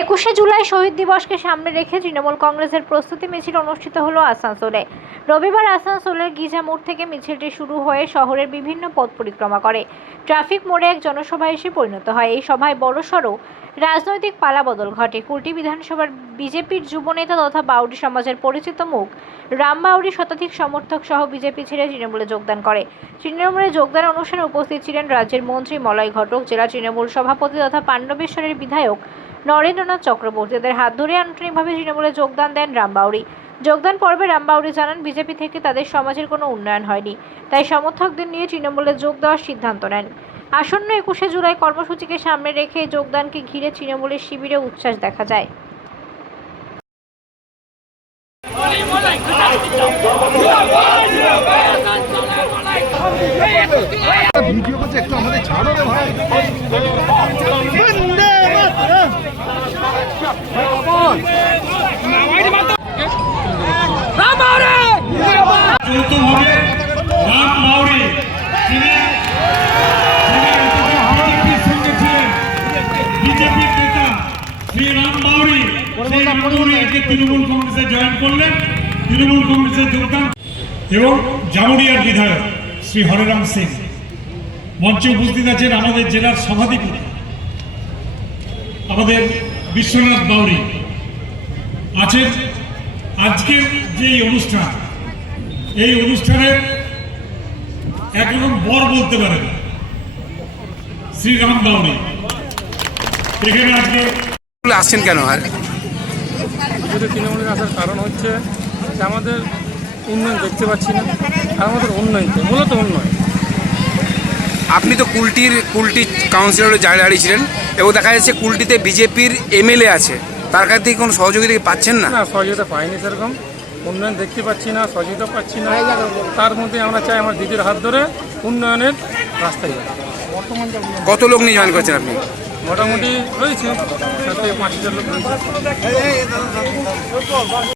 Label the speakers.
Speaker 1: একুশে জুলাই শহীদ দিবসকে সামনে রেখে তৃণমূল কংগ্রেসের প্রস্তুতি মিছিল অনুষ্ঠিত হলো আসানসোলে। রবিবার আসানসোলের গিজা মোড় থেকে মিছিলটি শুরু হয়ে শহরের বিভিন্ন পথ পরিক্রমা করে। ট্রাফিক মোড়ে এক জনসভায় এসে পরিণত হয়। এই সভায় বড়সড় রাজনৈতিক পালাবদল ঘটে। কুলটি বিধানসভার বিজেপির যুবনেতা তথা বাউরি সমাজের পরিচিত মুখ রাম বাউরি শতাধিক সমর্থক সহ বিজেপি ছেড়ে তৃণমূলে যোগদান করে। তৃণমূলে যোগদান অনুষ্ঠানে উপস্থিত ছিলেন রাজ্যের মন্ত্রী মলয় ঘটক, জেলা তৃণমূল সভাপতি তথা পাণ্ডবেশ্বরের বিধায়ক নরেন্দ্রনাথ চক্রবর্তী। তাদের হাত ধরে আনুষ্ঠানিকভাবে তৃণমূলে যোগদান দেন রামবাউরি। যোগদান পর্বে রামবাউরি জানান, বিজেপি থেকে তাদের সমাজের কোনো উন্নয়ন হয়নি, তাই সমর্থকদের নিয়ে তৃণমূলে যোগ দেওয়ার সিদ্ধান্ত নেন। আসন্ন একুশে জুলাই কর্মসূচিকে সামনে রেখে যোগদানকে ঘিরে তৃণমূলের শিবিরে উচ্ছ্বাস দেখা যায়।
Speaker 2: ভিডিও করছে একটু আমাদের ছাড়ো রে ভাই
Speaker 3: যৌথভাবে রাম মাউরি তিনি বিজেপির সঙ্গে ছিলেন বিজেপির নেতা শ্রী রাম মাউরি সেই রাম মাউরি আজকে তৃণমূল করলেন। তৃণমূল কংগ্রেসে যোগদান। এবং জামুরিয়ার বিধায়ক শ্রী হরেরাম সিং। মঞ্চে উপস্থিত আছেন আমাদের জেলার সভাধিপতি, আমাদের বিশ্বনাথ বাউরি আছেন আজকের যে অনুষ্ঠান এই অনুষ্ঠানের একরকম বর বলতে পারেন শ্রীরাম বাউরি এখানে আজকে
Speaker 4: আসছেন কেন আর?
Speaker 5: শুধু তৃণমূলের আসার কারণ হচ্ছে যে আমাদের উন্নয়ন দেখতে পাচ্ছি না। আর আমাদের উন্নয়ন তো মূলত উন্নয়ন।
Speaker 4: আপনি তো কুলটির কুলটি কাউন্সিলরে জায়গা দাঁড়িয়েছিলেন এবং দেখা যাচ্ছে কুলটিতে বিজেপির এমএলএ আছে। তার কাছ থেকে কোনো সহযোগিতা পাচ্ছেন না?
Speaker 5: না সহযোগিতা পাইনি সেরকম। উন্নয়ন দেখতে পাচ্ছি না সহযোগিতা পাচ্ছি না। তার মধ্যে আমরা চাই আমার দিদির হাত ধরে উন্নয়নের রাস্তায়
Speaker 4: কত লোক নিয়ে জয়েন করেছেন আপনি?
Speaker 5: মোটামুটি রয়েছে পাঁচ হাজার লোক